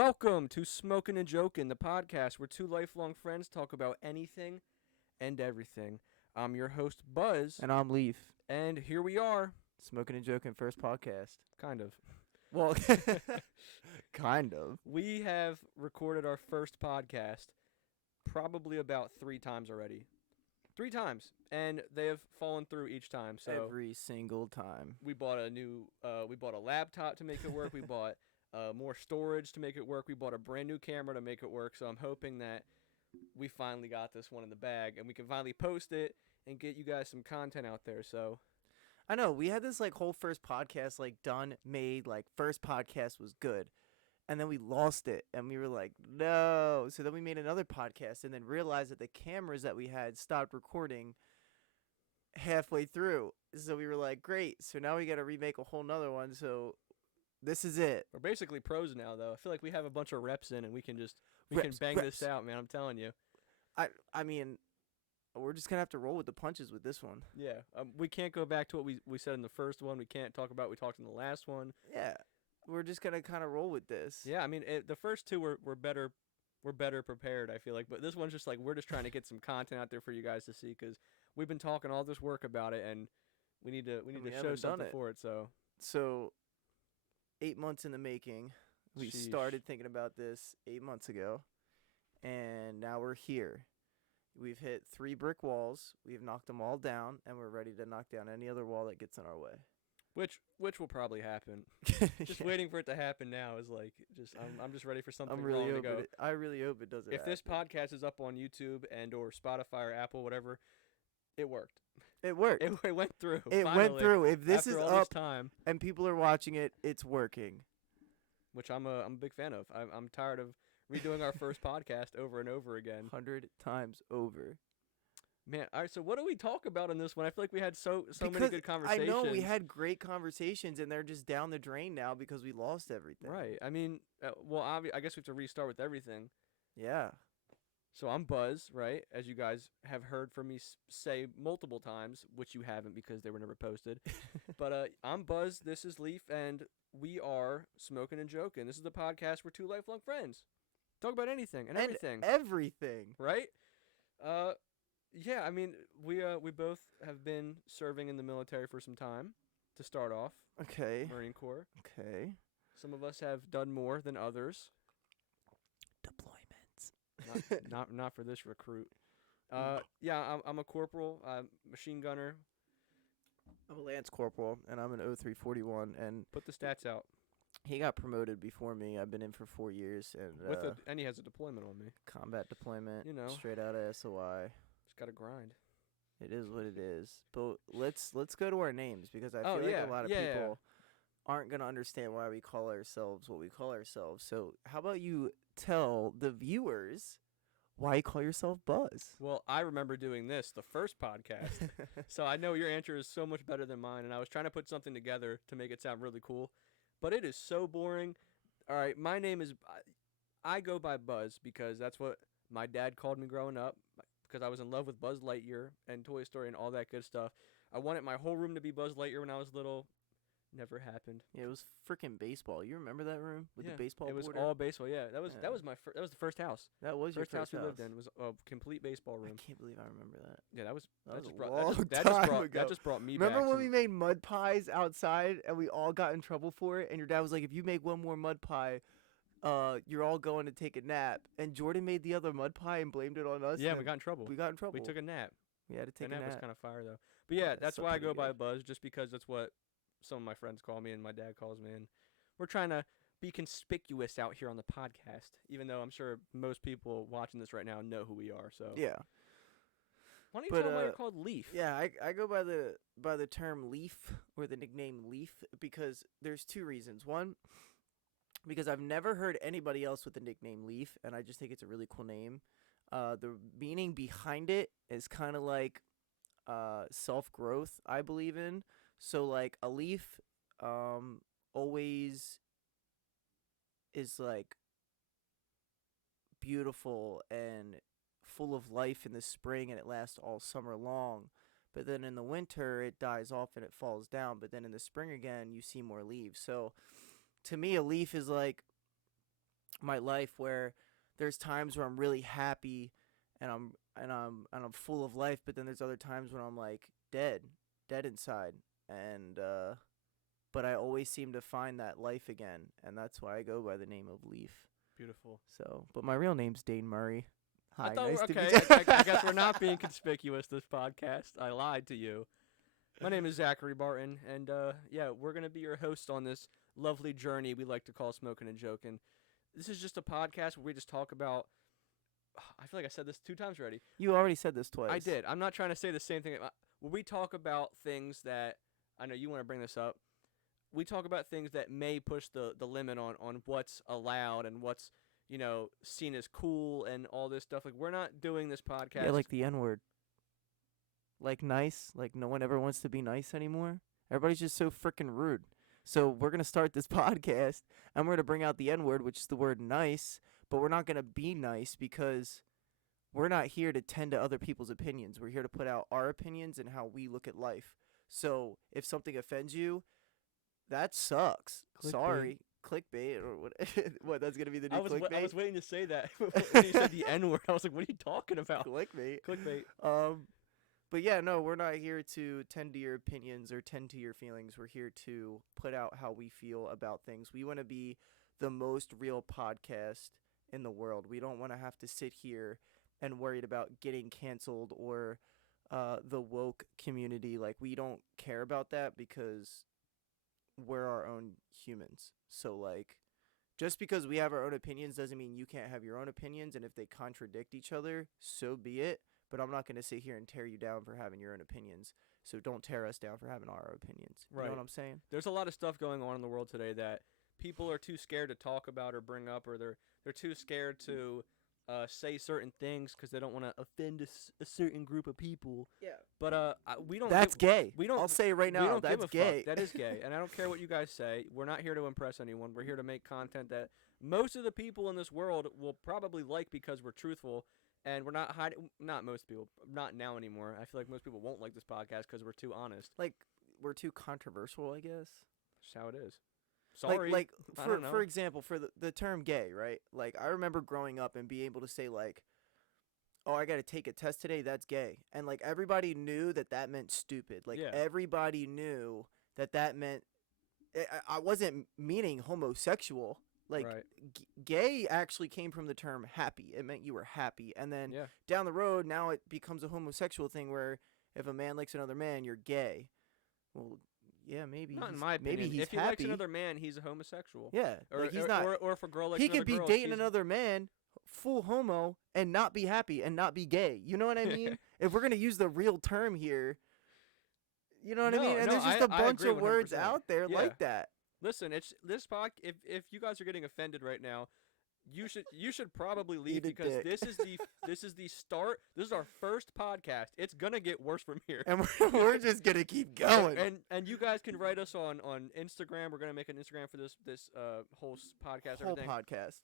Welcome to Smoking and Joking, the podcast where two lifelong friends talk about anything and everything. I'm your host, Buzz. And I'm Leaf. And here we are. Smoking and Joking first podcast. Kind of. Well, kind of. We have recorded our first podcast probably about 3 times already. 3 times. And they have fallen through each time. So every single time. we bought a laptop to make it work. We bought more storage to make it work. We bought a brand new camera to make it work. So I'm hoping that we finally got this one in the bag and we can finally post it and get you guys some content out there. So I know we had this whole first podcast done, made, first podcast was good. And then we lost it and we were like, no. So then we made another podcast and then realized that the cameras that we had stopped recording halfway through. So we were like, great. So now we got to remake a whole nother one. So this is it. we're basically pros now, though. I feel like we have a bunch of reps in and we can Reps. bang this out, man. I'm telling you. I mean, we're just going to have to roll with the punches with this one. Yeah. We can't go back to what we said in the first one. We can't talk about what we talked in the last one. Yeah. We're just going to kind of roll with this. Yeah, I mean, the first two were better. We're better prepared, I feel like. But this one's just we're just trying to get some content out there for you guys to see because we've been talking all this work about it and we need to show something for it. So 8 months in the making. We Sheesh. started thinking about this 8 months ago, and now we're here. We've hit 3 brick walls. We've knocked them all down, and we're ready to knock down any other wall that gets in our way. Which will probably happen. Just waiting for it to happen now is I'm just ready for something to go. I really hope it doesn't. If this podcast is up on YouTube and or Spotify or Apple, whatever, it worked. It worked. It went through. It finally, went through. If this after is all up this time, and people are watching it, it's working. which I'm a big fan of. I'm tired of redoing our first podcast over and over again. 100 times over. Man, all right. So what do we talk about in this one? I feel like we had so many good conversations. I know we had great conversations, and they're just down the drain now because we lost everything. Right. I mean, I guess we have to restart with everything. Yeah. So I'm Buzz, right? As you guys have heard from me say multiple times, which you haven't because they were never posted. But I'm Buzz. This is Leaf, and we are Smoking and Joking. This is the podcast where two lifelong friends talk about anything and everything. Everything. Right? Yeah. I mean, we both have been serving in the military for some time. To start off, Okay. Marine Corps. Okay. Some of us have done more than others. Deployments. Not for this recruit. Yeah, I'm a corporal, machine gunner. I'm a Lance Corporal, and I'm an 0341, and Put the stats out. he got promoted before me. I've been in for 4 years, and And he has a deployment on me. combat deployment, You know. straight out of SOI. Just gotta grind. It is what it is. But let's go to our names, because I Oh, feel yeah. like a lot of Yeah, people aren't going to understand why we call ourselves what we call ourselves. So how about you tell the viewers why you call yourself Buzz? Well, I remember doing this the first podcast, so I know your answer is so much better than mine. And I was trying to put something together to make it sound really cool, but it is so boring. All right, my name is. I go by Buzz because that's what my dad called me growing up. Because I was in love with Buzz Lightyear and Toy Story and all that good stuff. I wanted my whole room to be Buzz Lightyear when I was little. Never happened. Yeah, it was freaking baseball. You remember that room with the baseball It was border? all baseball. Yeah, that was my that was the first house. That was your First house we lived in was a complete baseball I room. can't believe I remember that. Yeah, that was just a brought long that time just brought me Remember back. when we made mud pies outside and we all got in trouble for it? And your dad was like, if you make one more mud pie, you're all going to take a nap. And Jordan made the other mud pie and blamed it on us. Yeah, we got in trouble. We got in trouble. We took a nap. We had to take The a nap was nap. kind of fire though. But yeah, that's still why I pretty go by good. Buzz, just because that's what some of my friends call me and my dad calls me. And we're trying to be conspicuous out here on the podcast, even though I'm sure most people watching this right now know who we are. So Yeah. why don't you But, tell them why you're called Leaf? Yeah, I go by the term Leaf, or the nickname Leaf, because there's 2 reasons. One, because I've never heard anybody else with the nickname Leaf, and I just think it's a really cool name. The meaning behind it is kind of like self-growth, I believe in. So like a leaf always is beautiful and full of life in the spring, and it lasts all summer long. But then in the winter, it dies off and it falls down. But then in the spring again, you see more leaves. So to me, a leaf is like my life where there's times where I'm really happy and I'm full of life, but then there's other times when I'm like dead inside, and but I always seem to find that life again, and that's why I go by the name of Leaf. Beautiful. So, but my real name's Dane Murray. Hi, I thought, nice to okay, meet you. I guess we're not being conspicuous this podcast. I lied to you. My name is Zachary Barton, and yeah, we're gonna be your host on this lovely journey we like to call Smoking and Joking. This is just a podcast where we just talk about. I feel like I said this 2 times already. You already said this twice. I did. I'm not trying to say the same thing. When we talk about things that I know you want to bring this up, we talk about things that may push the limit on what's allowed and what's seen as cool and all this stuff. Like, we're not doing this podcast. Yeah, like the N-word. Like nice. Like no one ever wants to be nice anymore. Everybody's just so freaking rude. So we're going to start this podcast, and we're going to bring out the N-word, which is the word nice, but we're not going to be nice because we're not here to tend to other people's opinions. We're here to put out our opinions and how we look at life. So if something offends you, that sucks. Clickbait. Sorry. Clickbait or what? What, that's going to be the new clickbait? I was waiting to say that when you said the N-word. I was like, what are you talking about? Clickbait. Clickbait. But yeah, no, we're not here to tend to your opinions or tend to your feelings. We're here to put out how we feel about things. We want to be the most real podcast in the world. We don't want to have to sit here and worried about getting canceled or the woke community. Like, we don't care about that because we're our own humans. So, like, just because we have our own opinions doesn't mean you can't have your own opinions. And if they contradict each other, so be it. But I'm not going to sit here and tear you down for having your own opinions. So don't tear us down for having our opinions. Right. You know what I'm saying? There's a lot of stuff going on in the world today that people are too scared to talk about or bring up, or they're too scared to say certain things because they don't want to offend a certain group of people. Yeah. But we don't. That's gay. We don't. I'll say it right we now. don't That's give a gay. Fuck. That is gay, and I don't care what you guys say. We're not here to impress anyone. We're here to make content that most of the people in this world will probably like because we're truthful. And we're not hiding. Not most people. Not now anymore. I feel like most people won't like this podcast because we're too honest. Like, we're too controversial, I guess. That's how it is. Sorry. Like I don't know. for example, for the term gay, right? Like, I remember growing up and being able to say, like, oh, I got to take a test today, that's gay. And, like, everybody knew that meant stupid. Like, Yeah. everybody knew that meant I wasn't meaning homosexual. Like, right. Gay actually came from the term happy. It meant you were happy. And then Yeah. down the road, now it becomes a homosexual thing where if a man likes another man, you're gay. Well, yeah, maybe. Not in my opinion. Maybe he's if he happy. likes another man, he's a homosexual. Yeah, Or, like he's not. Or if a girl likes He another could be girl, dating she's- another man, full homo, and not be happy and not be gay. You know what I mean? If we're gonna use the real term here, you know what I No, mean? And no, there's just I a bunch agree of words 100%. out there Yeah. like that. Listen, it's this podcast. If you guys are getting offended right now, you should probably leave Eat a because dick. this is the start. This is our first podcast. It's gonna get worse from here. And we're just gonna keep going. And you guys can write us on Instagram. We're gonna make an Instagram for this whole podcast. Whole Everything. podcast.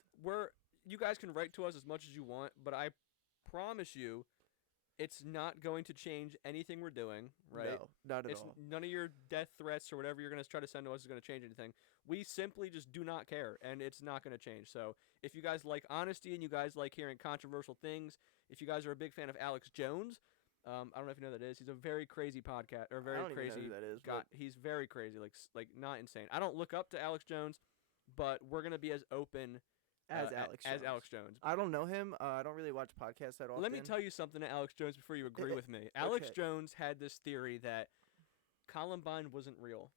You guys can write to us as much as you want, but I promise you, it's not going to change anything we're doing. Right? No, not at It's all. none of your death threats or whatever you're going to try to send to us is going to change anything. We simply just do not care, and it's not going to change. So if you guys like honesty and you guys like hearing controversial things, if you guys are a big fan of Alex Jones, I don't know if you know who that is. He's a very crazy podcast, or very I don't crazy even know who that is. guy. He's very crazy, like not insane. I don't look up to Alex Jones, but we're going to be as open As Alex Jones. as Alex Jones. I don't know him. I don't really watch podcasts that often. Let me tell you something to Alex Jones before you agree with me. Alex Jones had this theory that Columbine wasn't real.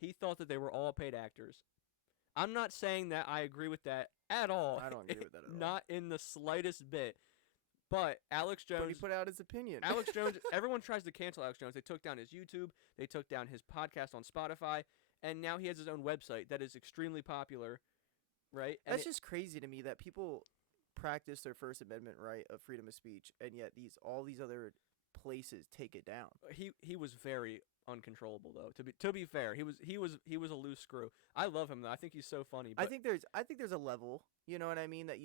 He thought that they were all paid actors. I'm not saying that I agree with that at all. I don't agree with that at all. Not in the slightest bit. But Alex Jones... But he put out his opinion. Alex Jones... Everyone tries to cancel Alex Jones. They took down his YouTube. They took down his podcast on Spotify. And now he has his own website that is extremely popular. Right? And That's just crazy to me that people practice their First Amendment right of freedom of speech, and yet all these other places take it down. He was very uncontrollable though. To be fair, he was a loose screw. I love him though. I think he's so funny. But I think there's a level, you know what I mean, that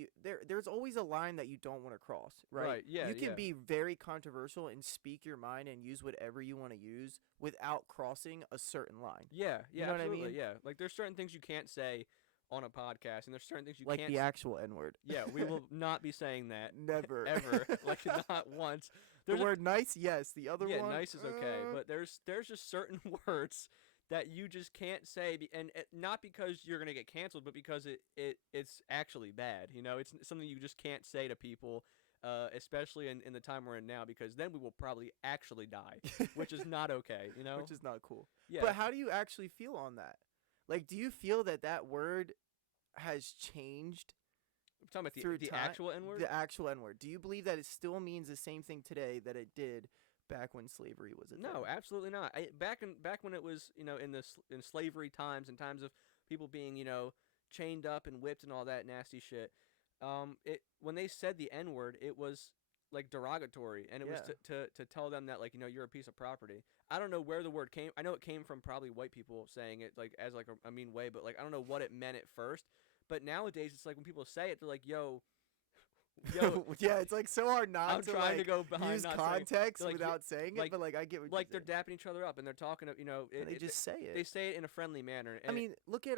there's always a line that you don't want to cross, right? Right, yeah, You can yeah. be very controversial and speak your mind and use whatever you want to use without crossing a certain line. yeah, You know what I absolutely, mean? yeah. Like there's certain things you can't say on a podcast, and there's certain things you Like can't. the actual N-word. Yeah, we will not be saying that Never. ever. Like not once. The There's a- word nice, yes. The other yeah, one, nice is okay, but there's just certain words that you just can't say, and not because you're gonna get canceled, but because it's actually bad. You know, it's something you just can't say to people, especially in the time we're in now, because then we will probably actually die, which is not okay. You know, which is not cool. yeah. But how do you actually feel on that? Like, do you feel that that word has changed I'm talking about through the time? actual N word. The actual N-word. Do you believe that it still means the same thing today that it did back when slavery was a thing? No, absolutely not. Back when it was, in slavery times and times of people being, chained up and whipped and all that nasty shit. When they said the N word, it was like derogatory, and it was to tell them that, like, you're a piece of property. I don't know where the word came. I know it came from probably white people saying it like as like a mean way, but like I don't know what it meant at first. But nowadays it's like when people say it, they're like, yo. Yeah, it's like so hard not I'm to trying like to go behind use not saying it. context Like, without saying it, like- but like I get what Like you're they're dapping each other up and they're talking, they just say it. they say it in a friendly manner. I mean, look at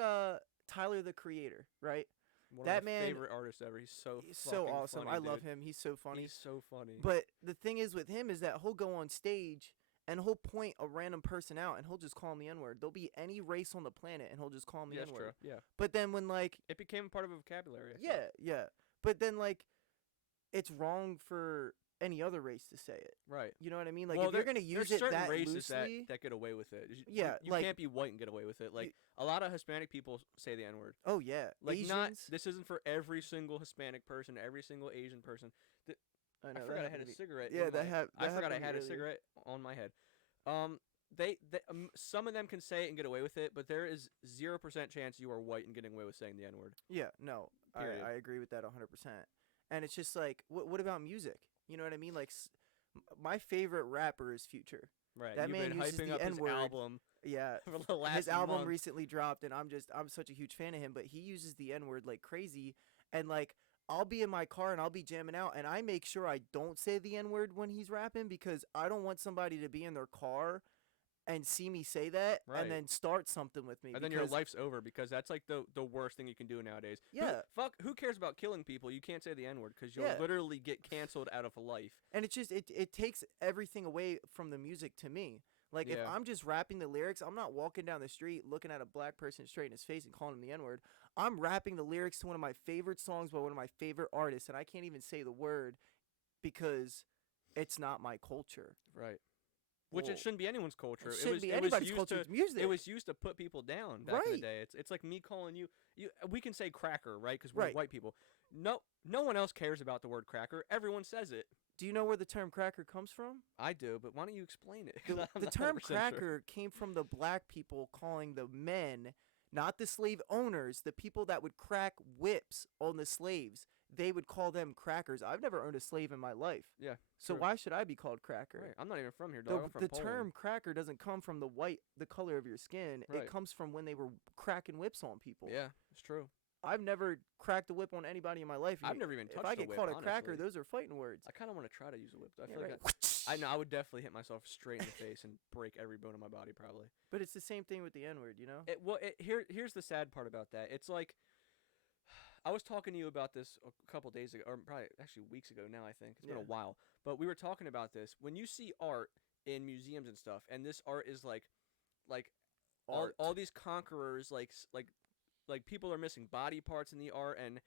Tyler the Creator, right? one that of my man- favorite artists ever. He's so He's so fucking awesome. funny, I love dude. him. He's so funny. He's so funny. But the thing is with him is that he'll go on stage and he'll point a random person out and he'll just call him the N-word. There'll be any race on the planet and he'll just call him the yeah, that's N-word. true. Yeah, But then when like it became part of a vocabulary. I think. yeah. But then like it's wrong for any other race to say it. Right. You know what I mean? Like Well, if you're gonna use there's it certain that races loosely, that get away with it. Yeah, you like- can't be white and get away with it. Like a lot of Hispanic people say the N word. oh yeah, Like Asians. not. This isn't for every single Hispanic person, every single Asian person. I, know, I that forgot I had happened a to me. cigarette. Yeah, in that my- hap- I that forgot I happened had a earlier. cigarette on my head. They some of them can say it and get away with it, but there is 0% chance you are white and getting away with saying the N word. Yeah, no, Period. I agree with that 100%. And it's just like, what about music? You know what I mean? Like, my favorite rapper is Future. Right. That You've man been uses hyping the up his N-word. album Yeah, for the last his album month. recently dropped, and I'm such a huge fan of him. But he uses the N-word like crazy, and like I'll be in my car and I'll be jamming out, and I make sure I don't say the N-word when he's rapping because I don't want somebody to be in their car and see me say that Right. and then start something with me. And then your because- life's over because that's like the worst thing you can do nowadays. Yeah. Who cares about killing people? You can't say the N word because you'll Yeah. literally get canceled out of life. And it's just it takes everything away from the music to me. Like if Yeah. I'm just rapping the lyrics, I'm not walking down the street looking at a black person straight in his face and calling him the N-word. I'm rapping the lyrics to one of my favorite songs by one of my favorite artists, and I can't even say the word because it's not my culture. Right. Which Well, it shouldn't be anyone's culture. It It shouldn't was, be it was anybody's used culture. to It's music. it was used to put people down back in the Right. day. It's like me calling you. We can say cracker, right? Because we're Right. white people. No one else cares about the word cracker. Everyone says it. Do you know where the term cracker comes from? I do, but why don't you explain it? 'Cause The, I'm the not term 100% sure. cracker came from the black people calling the men, not the slave owners, the people that would crack whips on the slaves. They would call them crackers. I've never owned a slave in my life. Yeah. So true. why should I be called cracker? Right. I'm not even from here, dog. I'm from The Poland. term cracker doesn't come from the color of your skin. Right. It comes from when they were cracking whips on people. Yeah, it's true. I've never cracked a whip on anybody in my life. I've never even If touched I a get whip, called a cracker, honestly. those are fighting words. I kind of want to try to use a whip. I Yeah, feel right. like I know I would definitely hit myself straight in the face and break every bone in my body probably. But it's the same thing with the N-word, you know? Here's the sad part about that. It's like I was talking to you about this a couple days ago, or probably actually weeks ago now. I think it's been a Yeah. while, but we were talking about this. When you see art in museums and stuff, and this art is like Art. all these conquerors, like people are missing body parts in the art, and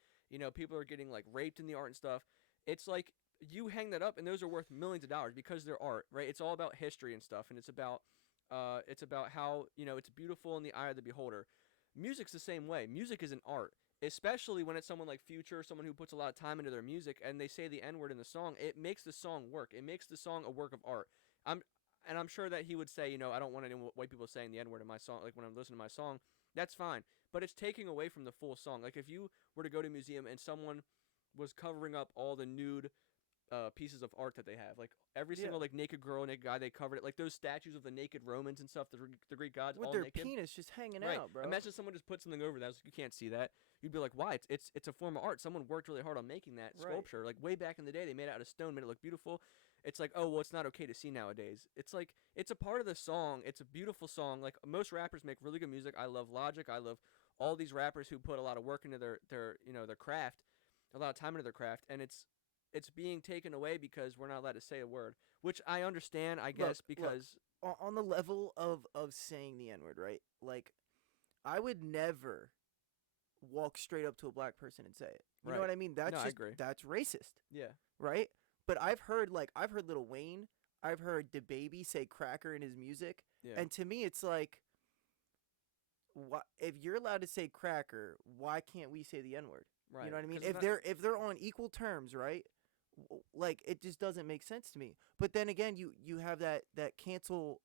people are getting like raped in the art and stuff. It's like you hang that up, and those are worth millions of dollars because they're art, right? It's all about history and stuff, and it's about how it's beautiful in the eye of the beholder. Music's the same way. Music is an art, especially when it's someone like Future, someone who puts a lot of time into their music, and they say the N-word in the song. It makes the song work. It makes the song a work of art. I'm sure that he would say, I don't want any white people saying the N-word in my song. Like when I'm listening to my song, that's fine. But it's taking away from the full song. Like if you were to go to a museum and someone was covering up all the nude pieces of art that they have, like every Yeah. single like naked girl, naked guy, they covered it. Like those statues of the naked Romans and stuff, the Greek gods, With all their naked. penis just hanging Right. out, bro. Imagine someone just put something over that. You can't see that. You'd be like, why? It's a form of art. Someone worked really hard on making that Right. sculpture. Like way back in the day, they made it out of stone, made it look beautiful. It's like, oh, well, it's not okay to see nowadays. It's like, it's a part of the song. It's a beautiful song. Like most rappers make really good music. I love Logic. I love all these rappers who put a lot of work into their their craft, a lot of time into their craft, and it's being taken away because we're not allowed to say a word, which I understand, I guess, because on the level of saying the N-word, right? Like, I would never walk straight up to a black person and say it. You know Right. what I mean? That's No, I just agree. that's racist, yeah, right? But I've heard Lil Wayne, I've heard DaBaby say cracker in his music, yeah, and to me it's like, if you're allowed to say cracker, why can't we say the N-word? right. You know what I mean? 'Cause it's If they're on equal terms, right? Like, it just doesn't make sense to me. But then again, you have that cancel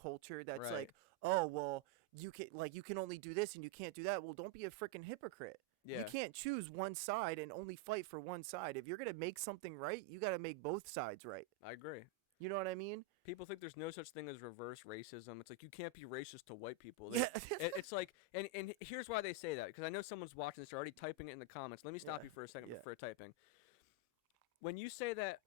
culture that's Right. like, oh well, you can only do this and you can't do that. Well, don't be a freaking hypocrite. yeah, You can't choose one side and only fight for one side. If you're gonna make something right, you gotta make both sides right. I agree. You know what I mean? People think there's no such thing as reverse racism. It's like you can't be racist to white people. Yeah. It's like, and here's why they say that, because I know someone's watching this, they're already typing it in the comments. Let me stop Yeah. you for a second Yeah. before typing. When you say that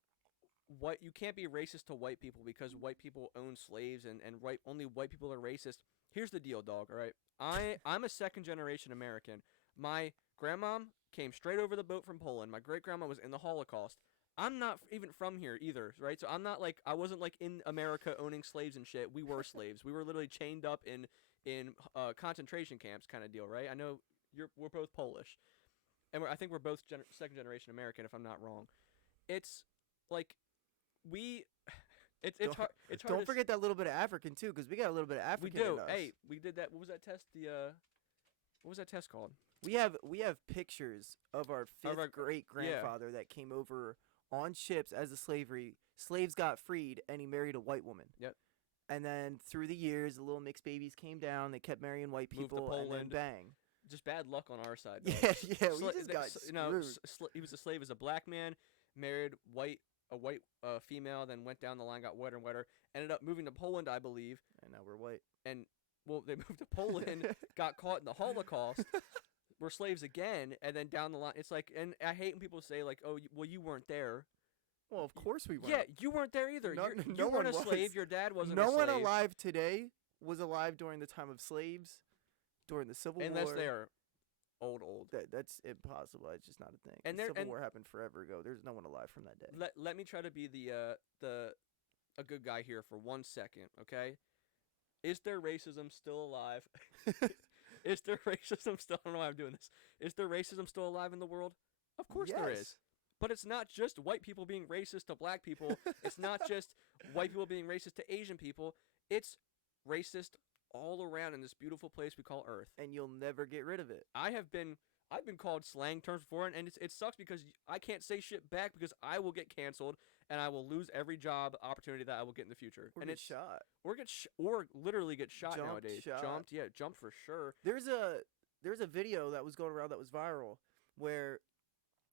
you can't be racist to white people because white people own slaves and only white people are racist. Here's the deal, dog. All right, I'm a second generation American. My grandma came straight over the boat from Poland. My great grandma was in the Holocaust. I'm not even from here either, right? So I wasn't like in America owning slaves and shit. We were slaves. We were literally chained up in concentration camps, kind of deal, right? I know we're both Polish, and I think we're both second generation American, if I'm not wrong. It's like it's hard. It's hard. Don't forget that little bit of African too, because we got a little bit of We African do. in us. Hey, we did that. What was that test? What was that test called? We have pictures of our fifth our- great grandfather that came over on ships as a slaves got freed, and he married a white woman. Yep. And then through the years, the little mixed babies came down. They kept marrying white Moved to people, and then Poland. bang. Just bad luck on our side. Yeah, dog. yeah, we Sla- just they- got s- screwed. he was a slave as a black man, married a white female, then went down the line, got wetter and wetter, ended up moving to Poland, I believe. And now we're white. And well, they moved to Poland, got caught in the Holocaust, were slaves again, and then down the line, it's like, and I hate when people say like, oh, well, you weren't there. Well, of course we weren't. Yeah, you weren't there either. No- you no weren't one a slave. was. Your dad wasn't No a slave. one alive today was alive during the time of slaves, during the Civil War. Unless they are old. That's impossible. It's just not a thing. And the there- Civil and- War happened forever ago. There's no one alive from that day. Let me try to be a good guy here for 1 second, okay? Is there racism still alive? Is there racism still? I don't know why I'm doing this. Is there racism still alive in the world? Of course there is. Yes. But it's not just white people being racist to black people. It's not just white people being racist to Asian people. It's racist all around in this beautiful place we call Earth. And you'll never get rid of it. I've been called slang terms before, and it sucks because I can't say shit back because I will get canceled and I will lose every job opportunity that I will get in the future. Or and get it's shot. or literally get shot Jumped, nowadays. shot. Jumped for sure. There's a video that was going around that was viral where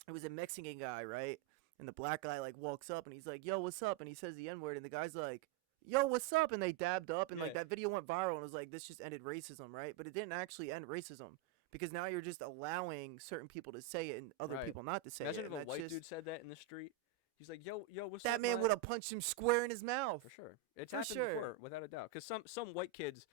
it was a Mexican guy, right? And the black guy like walks up and he's like, "Yo, what's up?" And he says the N-word, and the guy's like, "Yo, what's up?" And they dabbed up, and like Yeah. that video went viral, and it was like, this just ended racism, right? But it didn't actually end racism, because now you're just allowing certain people to say it and other Right. people not to say Imagine it. if and a that's white just, dude said that in the street. He's like, "Yo, what's that up?" man man?" would have punched him square in his mouth. For sure. It's For happened sure. before, without a doubt. Because some white kids,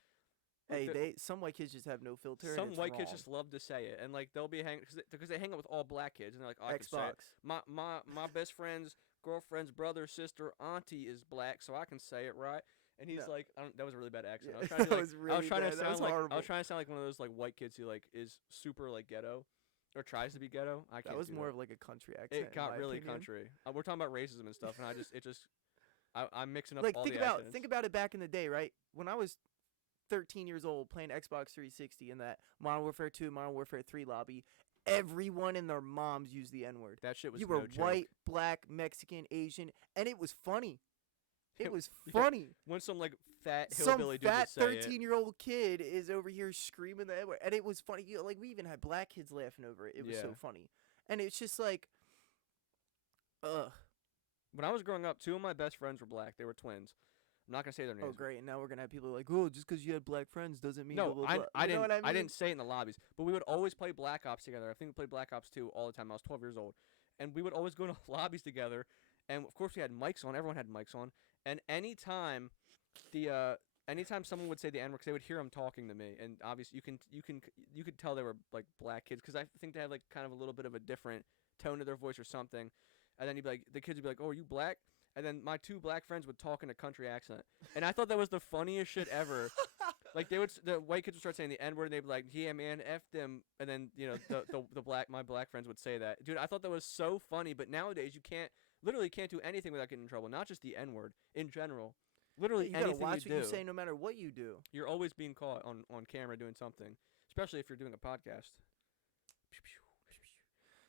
Hey, the- some white kids just have no filter. and some it's white kids wrong. just love to say it, and like they'll be hanging because they hang out with all black kids, and they're like, "Oh, I can say it. Xbox. My best friend's girlfriend's brother, sister, auntie is black, so I can say it right." And he's No. like, that was a really bad accent. Yeah, I was trying to that like, was I really was trying bad. to That sound was like I horrible. was trying to sound like one of those like white kids who like is super like ghetto, or tries to be ghetto. I can't. That was do more that. of like a country accent. It got in my really opinion. country. We're talking about racism and stuff, and I'm mixing up Like all think the about accents. think about it back in the day, right? When I was 13 years old playing Xbox 360 in that Modern Warfare 2, Modern Warfare 3 lobby, everyone and their moms used the N-word. That shit was You no were joke. white, black, Mexican, Asian, and it was funny. It was Yeah. funny. When some like fat Some hillbilly dude fat would say it. 13-year-old kid is over here screaming the N-word, and it was funny. You know, like we even had black kids laughing over it. It was so Yeah. funny, and it's just like, ugh. When I was growing up, two of my best friends were black. They were twins. I'm not gonna say their names. Oh great! And now we're gonna have people like, oh, just because you had black friends doesn't mean No, blah, blah, I blah. You didn't. know what I mean? I didn't say it in the lobbies, but we would always play Black Ops together. I think we played Black Ops 2 all the time. I was 12 years old, and we would always go to lobbies together. And of course, we had mics on. Everyone had mics on. And anytime the anytime someone would say the N-word, 'cause they would hear them talking to me, and obviously you could tell they were like black kids, because I think they had like kind of a little bit of a different tone to their voice or something. And then the kids would be like, "Oh, are you black?" And then my two black friends would talk in a country accent, and I thought that was the funniest shit ever. Like the white kids would start saying the N-word, and they'd be like, "Yeah, man, f them," and then my black friends would say that. Dude, I thought that was so funny. But nowadays, you literally can't do anything without getting in trouble. Not just the N-word, in general. Literally You gotta anything watch you what do, you say no matter what you do. you're always being caught on camera doing something, especially if you're doing a podcast.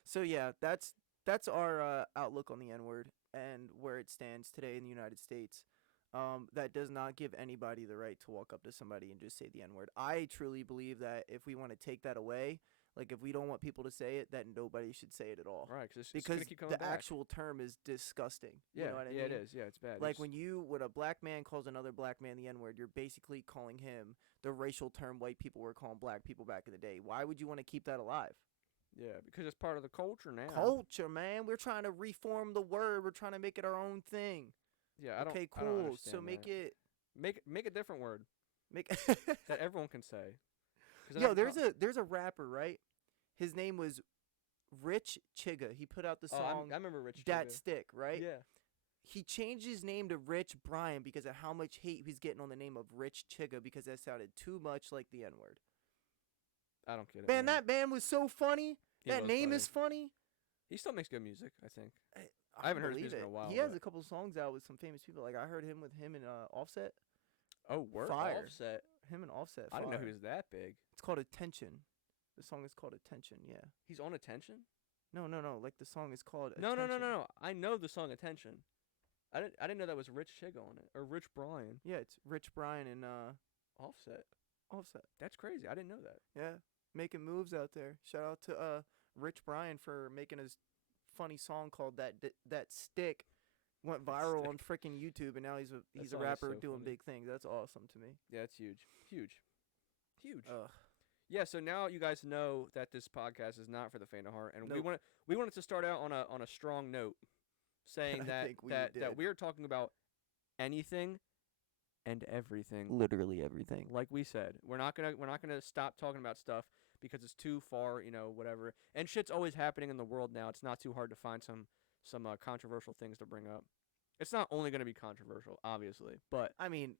So yeah, that's our outlook on the N-word and where it stands today in the United States. That does not give anybody the right to walk up to somebody and just say the N-word. I truly believe that if we want to take that away, like if we don't want people to say it, that nobody should say it at all. Right, cause it's Because gonna keep coming the back. actual term is disgusting. Yeah, You know what I mean? it is. Yeah, it's bad. Like when a black man calls another black man the N-word, you're basically calling him the racial term white people were calling black people back in the day. Why would you want to keep that alive? Yeah, because it's part of the culture now. Culture, man. We're trying to reform the word. We're trying to make it our own thing. Yeah, I don't. Okay, I don't cool. understand So make that. it Make a different word make that everyone can say. 'Cause then Yo, I can there's a rapper, right? His name was Rich Chigga. He put out the song I remember Rich Dat Chigga. Stick, right? Yeah. He changed his name to Rich Brian because of how much hate he's getting on the name of Rich Chigga because that sounded too much like the N-word. I don't get it. Man, that man was so funny. He That was name funny. is funny. He still makes good music, I think. I haven't heard his believe music in it. a while, He has but- a couple songs out with some famous people. Like I heard him with him and Offset. Oh, word. Fire. Offset. Him and Offset. I didn't know fire. he was that big. It's called Attention. The song is called Attention. Yeah. He's on Attention? No. Like the song is called. No. Attention. I know the song Attention. I didn't know that was Rich Chigga on it, or Rich Brian. Yeah, it's Rich Brian and Offset. Offset. That's crazy. I didn't know that. Yeah, making moves out there. Shout out to Rich Brian for making his funny song called that Stick. Went viral on freaking YouTube, and now he's a song is rapper so doing funny. big things. That's awesome to me. Yeah, it's huge. Ugh. Yeah, so now you guys know that this podcast is not for the faint of heart, and Nope. we wanted to start out on a strong note, saying I that think we that did. we are talking about anything and everything. Literally everything. Like we said, we're not gonna stop talking about stuff because it's too far, whatever. And shit's always happening in the world now. It's not too hard to find some controversial things to bring up. It's not only gonna be controversial, obviously, but I mean,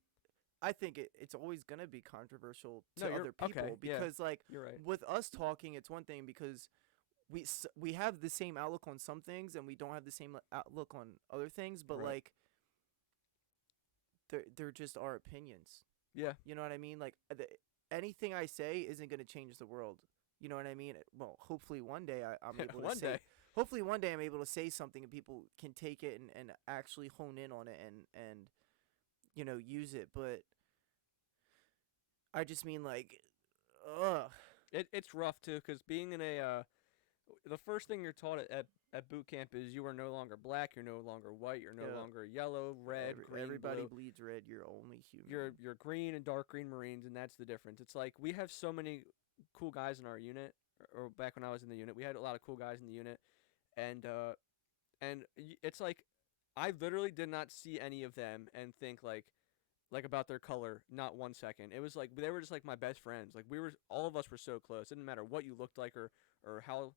I think it's always gonna be controversial No, to you're- other people okay, yeah. because like you're right. with us talking, it's one thing because we have the same outlook on some things and we don't have the same outlook on other things, but Right. like they're just our opinions. Yeah, You know what I mean? Like anything I say isn't gonna change the world. You know what I mean? Well, hopefully one day I'm able to one say. day. Hopefully one day I'm able to say something and people can take it and actually hone in on it and use it. But I just mean like, ugh. It's rough too, because being in the first thing you're taught at boot camp is you are no longer black, you're no longer white, you're no Yeah. longer yellow, red, green, Everybody blue. bleeds red. You're only human. You're green and dark green Marines, and that's the difference. It's like we have so many cool guys in our unit, or back when I was in the unit, we had a lot of cool guys in the unit, and it's like I literally did not see any of them and think like about their color, not 1 second. It was like they were just like my best friends. Like all of us were so close. It didn't matter what you looked like or how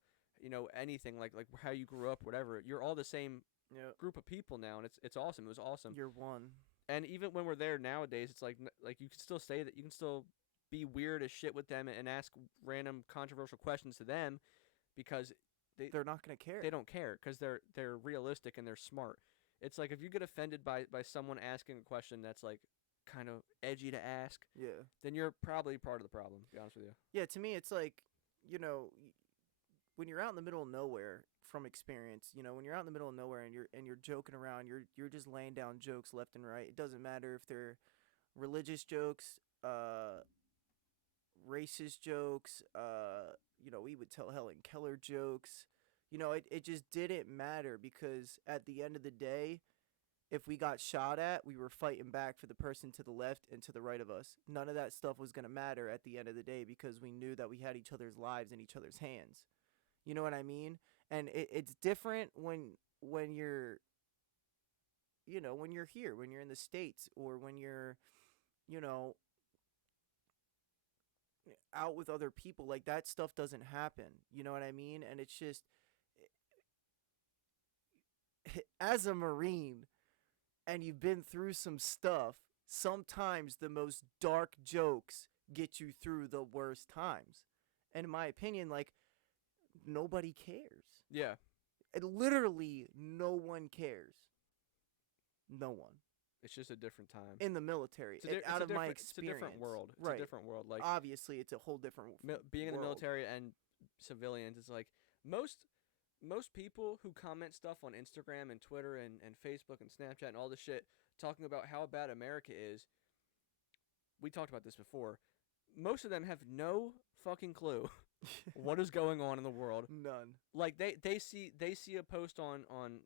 anything like how you grew up, whatever. You're all the same Yeah. group of people now, and it's awesome. It was awesome. You're one. And even when we're there nowadays, it's like you can still say that you can still be weird as shit with them and ask random controversial questions to them because They're not gonna care. they don't care because they're realistic and they're smart. It's like if you get offended by someone asking a question that's like kind of edgy to ask, Yeah. then you're probably part of the problem, to be honest with you. Yeah. To me, it's like when you're out in the middle of nowhere from experience, when you're out in the middle of nowhere and you're joking around, you're just laying down jokes left and right. It doesn't matter if they're religious jokes, racist jokes, we would tell Helen Keller jokes. It just didn't matter because at the end of the day, if we got shot at, we were fighting back for the person to the left and to the right of us. None of that stuff was going to matter at the end of the day because we knew that we had each other's lives in each other's hands. You know what I mean? And it's different when you're when you're here, when you're in the States, or when you're you know, out with other people. Like, that stuff doesn't happen. You know what I mean? And it's just, as a Marine, and you've been through some stuff, sometimes the most dark jokes get you through the worst times. And in my opinion, like, nobody cares. Yeah. Literally, no one cares. No one. It's just a different time. In the military, out of my experience. It's a different world. It's right. a different world. Like, obviously, it's a whole different being in the world. military and civilians, it's like most people who comment stuff on Instagram and Twitter and Facebook and Snapchat and all this shit talking about how bad America is. We talked about this before. Most of them have no fucking clue what is going on in the world. None. Like they see a post on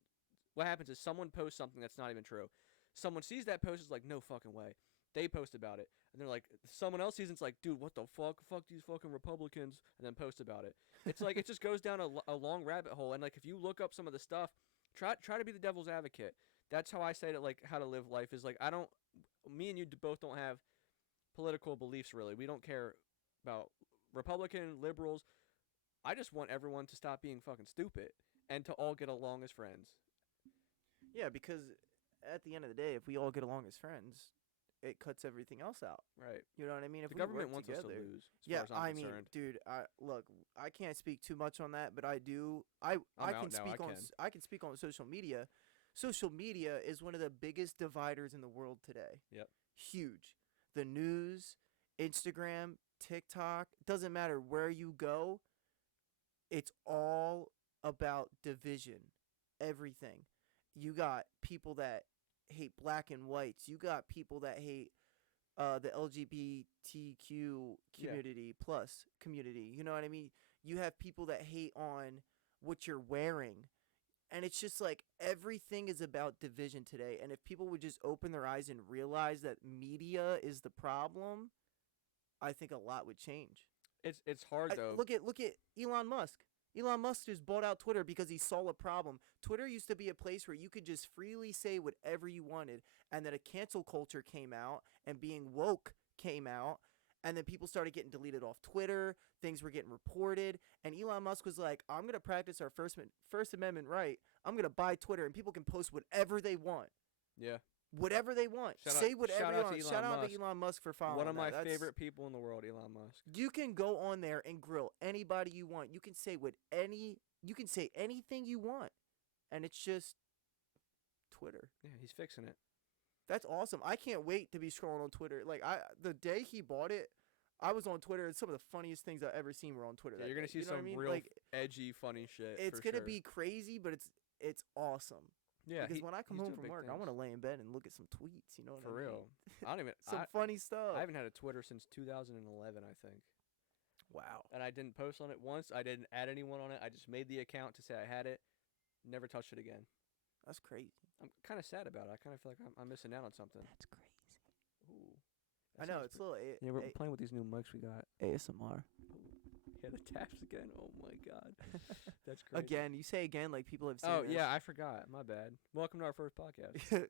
what happens is someone posts something that's not even true. Someone sees that post, is like, no fucking way. They post about it, and they're like, someone else sees it, it's like, dude, what the fuck? Fuck these fucking Republicans, and then post about it. It's like, it just goes down a long rabbit hole, and like, if you look up some of the stuff, try to be the devil's advocate. That's how I say it, like, how to live life is like, me and you both don't have political beliefs, really. We don't care about Republican, liberals. I just want everyone to stop being fucking stupid and to all get along as friends. Yeah, because at the end of the day, if we all get along as friends, it cuts everything else out. Right. You know what I mean? If the we government work wants together, us to lose. yeah, I mean, dude, look, I can't speak too much on that, but I do. I can speak on social media. Social media is one of the biggest dividers in the world today. Yep. Huge. The news, Instagram, TikTok, doesn't matter where you go. It's all about division. Everything. You got people that hate black and whites. You got people that hate the LGBTQ community plus community. You know what I mean? You have people that hate on what you're wearing. And it's just like everything is about division today. And if people would just open their eyes and realize that media is the problem, I think a lot would change. It's hard though. Look at Elon Musk. Elon Musk just bought out Twitter because he saw a problem. Twitter used to be a place where you could just freely say whatever you wanted, and then a cancel culture came out, and being woke came out, and then people started getting deleted off Twitter. Things were getting reported, and Elon Musk was like, I'm going to practice our First Amendment right. I'm going to buy Twitter, and people can post whatever they want. Yeah. Whatever they want. Say whatever you want. Shout out to Elon Musk for following one of my that. favorite people in the world, Elon Musk. You can go on there and grill anybody you want. You can say anything you want. And it's just Twitter. Yeah, he's fixing it. That's awesome. I can't wait to be scrolling on Twitter. Like, the day he bought it, I was on Twitter, and some of the funniest things I've ever seen were on Twitter. Yeah, you're gonna see some real edgy, funny shit. It's gonna be crazy, but it's awesome. Yeah, because when I come home from work, I want to lay in bed and look at some tweets. You know what I mean? For real. I don't even some funny stuff. I haven't had a Twitter since 2011, I think. Wow. And I didn't post on it once. I didn't add anyone on it. I just made the account to say I had it. Never touched it again. That's crazy. I'm kind of sad about it. I kind of feel like I'm missing out on something. That's crazy. Ooh. I know it's a little. Yeah, we're playing with these new mics we got. ASMR. Yeah, the taps again. Oh my god, that's crazy. Again, you say again like people have seen. Oh this. yeah, I forgot. My bad. Welcome to our first podcast.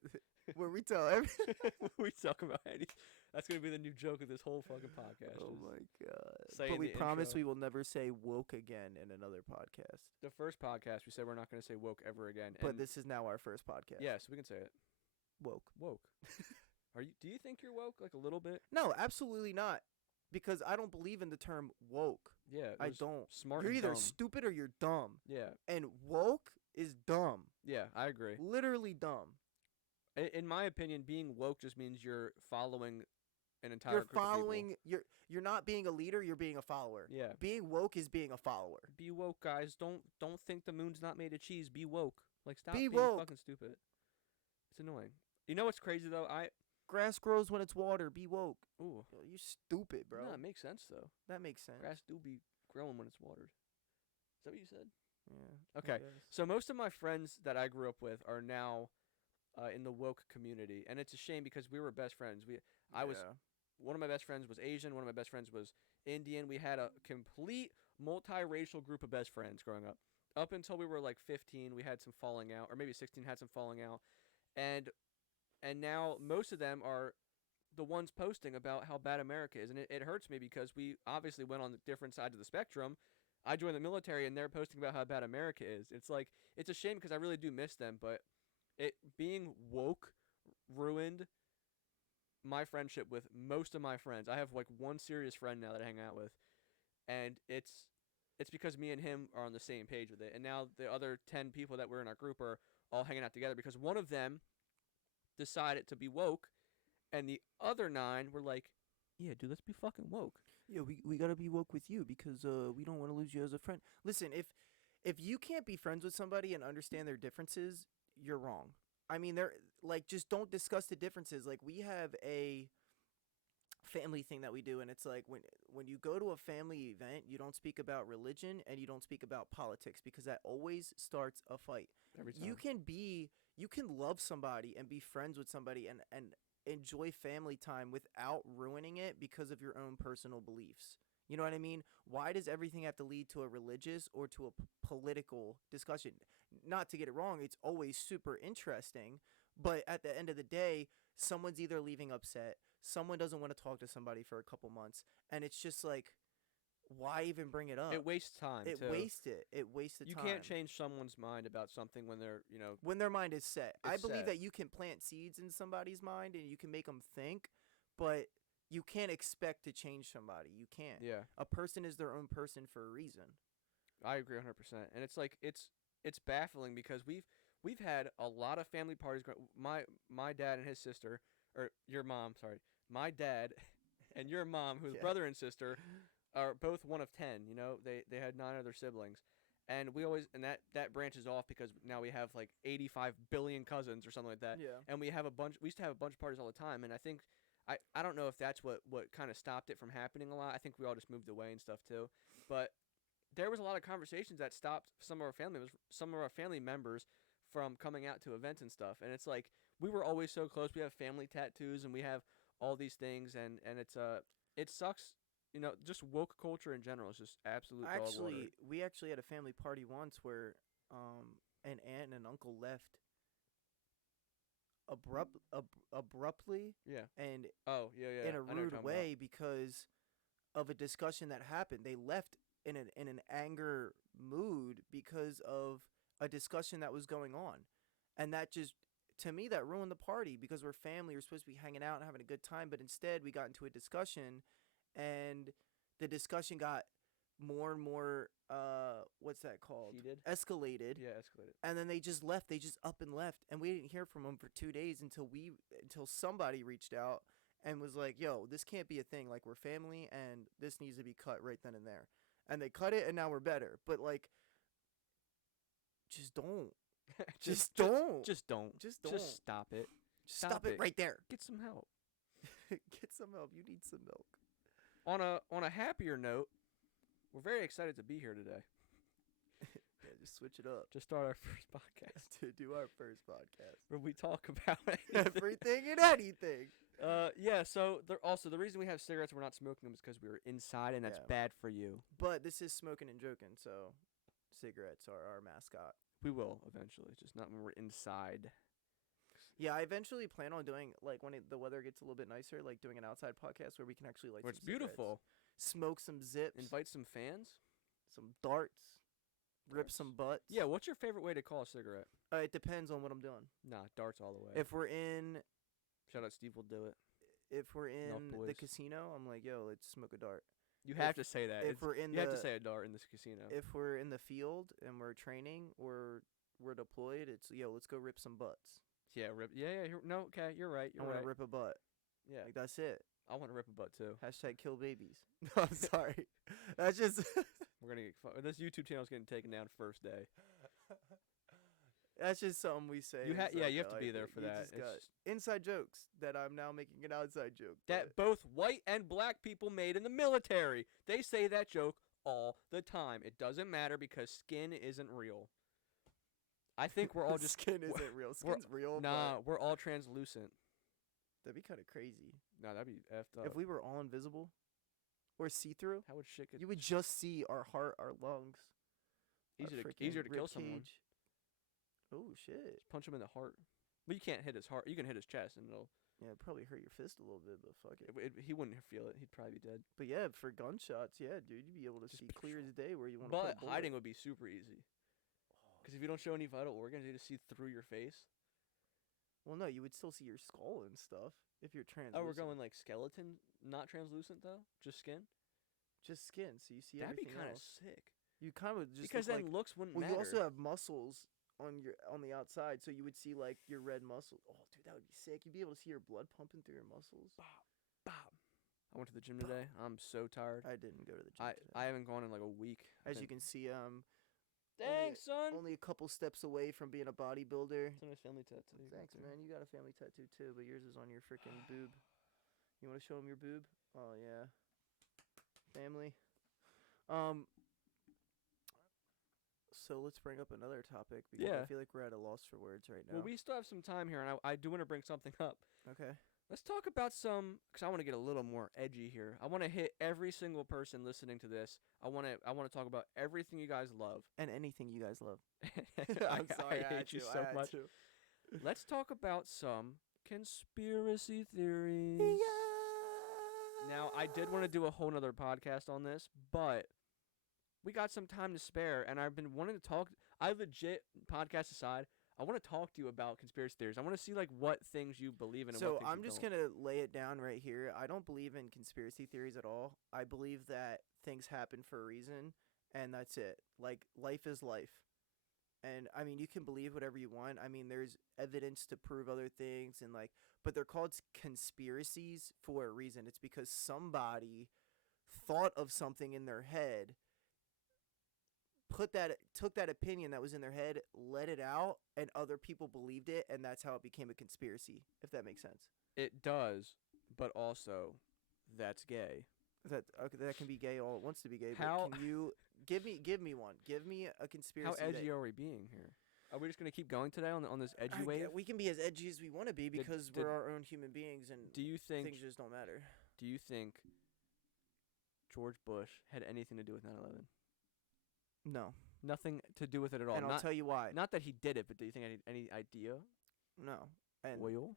Where we tell everything. We talk about anything. That's gonna be the new joke of this whole fucking podcast. Oh my god! But we promise we will never say woke again in another podcast. The first podcast we said we're not gonna say woke ever again. But this is now our first podcast. Yeah, so we can say it. Woke. Do you think you're woke like a little bit? No, absolutely not. Because I don't believe in the term woke. Yeah, I don't. Smart. You're and either dumb. stupid or you're dumb. Yeah. And woke is dumb. Yeah, I agree. Literally dumb. In my opinion, being woke just means you're following an entire group of people. You're not being a leader, you're being a follower. Yeah. Being woke is being a follower. Be woke, guys. Don't think the moon's not made of cheese. Be woke. Like, stop being woke. fucking stupid. It's annoying. You know what's crazy though? Grass grows when it's water. Be woke. Ooh. Yo, you stupid, bro. No, it makes sense though. That makes sense. Grass do be growing when it's watered. Is that what you said? Yeah. Okay. So most of my friends that I grew up with are now in the woke community, and it's a shame because we were best friends. One of my best friends was Asian. One of my best friends was Indian. We had a complete multiracial group of best friends growing up. Up until we were like 15, we had some falling out, or maybe 16 had some falling out, and now most of them are the ones posting about how bad America is, and it hurts me because we obviously went on the different sides of the spectrum. I joined the military, and they're posting about how bad America is. It's like it's a shame because I really do miss them, but it being woke ruined my friendship with most of my friends. I have like one serious friend now that I hang out with, and it's because me and him are on the same page with it. And now the other 10 people that were in our group are all hanging out together because one of them decided to be woke, and the other 9 were like, "Yeah, dude, let's be fucking woke." Yeah, we gotta be woke with you because we don't want to lose you as a friend. Listen, if you can't be friends with somebody and understand their differences, you're wrong. I mean, they're like just don't discuss the differences. Like we have a family thing that we do, and it's like when you go to a family event, you don't speak about religion and you don't speak about politics because that always starts a fight. Every time. You can love somebody and be friends with somebody and enjoy family time without ruining it because of your own personal beliefs. You know what I mean? Why does everything have to lead to a religious or to a political discussion? Not to get it wrong, it's always super interesting, but at the end of the day, someone's either leaving upset, someone doesn't want to talk to somebody for a couple months, and it's just like, why even bring it up? It wastes time. It too. wastes it. It wastes the You time. can't change someone's mind about something when they're when their mind is set. I It's believe set. that you can plant seeds in somebody's mind and you can make them think, but you can't expect to change somebody. You can't. yeah. A person is their own person for a reason. I agree 100%. And it's like it's baffling because we've had a lot of family parties. My dad and his sister, or your mom, sorry, my dad and your mom, who's Yeah. brother and sister, are both one of 10. You know, they had 9 other siblings, and we always and that branches off because now we have like 85 billion cousins or something like that. Yeah. And we have a bunch. We used to have a bunch of parties all the time, and I think. I don't know if that's what kind of stopped it from happening a lot. I think we all just moved away and stuff too. But there was a lot of conversations that stopped some of our family members from coming out to events and stuff. And it's like we were always so close. We have family tattoos and we have all these things, and it's it sucks. You know, just woke culture in general is just absolute dog water. We actually had a family party once where an aunt and an uncle left abruptly Yeah. and Oh yeah. in a I know what you're rude talking way because of a discussion that happened. They left in an anger mood because of a discussion that was going on. And that just to me that ruined the party because we're family, we're supposed to be hanging out and having a good time, but instead we got into a discussion and the discussion got more and more what's that called? Heated? Escalated. Yeah, escalated. And then they just left. They just up and left, and we didn't hear from them for 2 days until somebody reached out and was like, "Yo, this can't be a thing. Like we're family, and this needs to be cut right then and there." And they cut it, and now we're better. But like, just don't. Just don't. Just don't. Just don't. Just stop it. Stop it right there. Get some help. Get some help. You need some milk. On a happier note, we're very excited to be here today. Yeah, just switch it up. Just start our first podcast To do our first podcast. where we talk about Everything and anything. Yeah. So the reason we have cigarettes, we're not smoking them, is because we were inside, and that's Yeah. bad for you. But this is smoking and joking, so cigarettes are our mascot. We will eventually, just not when we're inside. Yeah, I eventually plan on doing, like, when the weather gets a little bit nicer, like, doing an outside podcast where we can actually, like, Where it's beautiful. Smoke some zips. Invite some fans. Some darts. Rip Darts. some butts. Yeah. What's your favorite way to call a cigarette? It depends on what I'm doing. Nah, darts all the way. If we're in Shout out Steve will do it. the boys. casino, I'm like, yo, let's smoke a dart. You have to say that. If we're in you have to say a dart in this casino. If we're in the field and we're training or we're deployed, it's, yo, let's go rip some butts. Yeah, rip. Yeah. No, okay, you're right. I want to rip a butt. Yeah, Like, that's it. I want to rip a butt too. Hashtag kill babies. No, I'm sorry. That's just We're gonna get this YouTube channel's getting taken down first day. that's just something we say. You inside, you have to though. be there Like, for you that. just It's got just- inside jokes that I'm now making an outside joke. that but both white and black people made in the military. They say that joke all the time. It doesn't matter because skin isn't real. I think we're all just skin isn't real. Skin's real. nah. but We're all translucent. that'd be kind of crazy No, that'd be effed up. if we were all invisible or see through. How would shit get You would just see our heart, our lungs. our easier to freaking kill rib someone? cage. Oh shit! Punch him in the heart. Well, you can't hit his heart. You can hit his chest, and it'll. Yeah, it'd probably hurt your fist a little bit, but fuck it. He wouldn't feel it. He'd probably be dead. But yeah, for gunshots, yeah, dude, you'd be able to Just see clear as day where you want to put But a bullet. hiding would be super easy. Because if you don't show any vital organs, you just see through your face. Well, no, you would still see your skull and stuff if you're translucent. Oh, we're going like skeleton, not translucent though, just skin. Just skin, so you see That'd be everything kind of else. sick. You kind of just Because look then like, looks wouldn't well, matter. you also have muscles on the outside, so you would see like your red muscles. Oh, dude, that would be sick. You'd be able to see your blood pumping through your muscles. Bob. I went to the gym today. I'm so tired. I didn't go to the gym today. I haven't gone in like a week. As you can see, Thanks, son. only a couple steps away from being a bodybuilder. It's a nice family tattoo. Thanks, man. You got a family tattoo too, but yours is on your freaking boob. You want to show him your boob? Oh yeah. Family. So let's bring up another topic because Yeah. I feel like we're at a loss for words right now. Well, we still have some time here, and I do want to bring something up. Okay. Let's talk about because I want to get a little more edgy here. I want to hit every single person listening to this. I want to talk about everything you guys love. And anything you guys love. I'm sorry, I hate you so much. Let's talk about some conspiracy theories. Now, I did want to do a whole nother podcast on this, but we got some time to spare, and I've been wanting to talk. I legit, podcast aside, I want to talk to you about conspiracy theories. I want to see like what things you believe in. And So what things I'm you just don't. gonna lay it down right here. I don't believe in conspiracy theories at all. I believe that things happen for a reason, and that's it. Like life is life, and I mean you can believe whatever you want. I mean there's evidence to prove other things, and like, but they're called conspiracies for a reason. It's because somebody thought of something in their head, took that opinion that was in their head, let it out, and other people believed it, and that's how it became a conspiracy, if that makes sense. It does, but also, that's gay. That can be gay all it wants to be gay. How- But can you give me one? Give me a conspiracy. How edgy are we being here? Are we just gonna keep going today on this edgy wave? We can be as edgy as we want to be because did- we're our own human beings, and Do you think? things just don't matter. Do you think George Bush had anything to do with 9/11? No, Nothing to do with it at all. and I'll tell you why. Not that he did it, but do you think any idea? No, and Oil?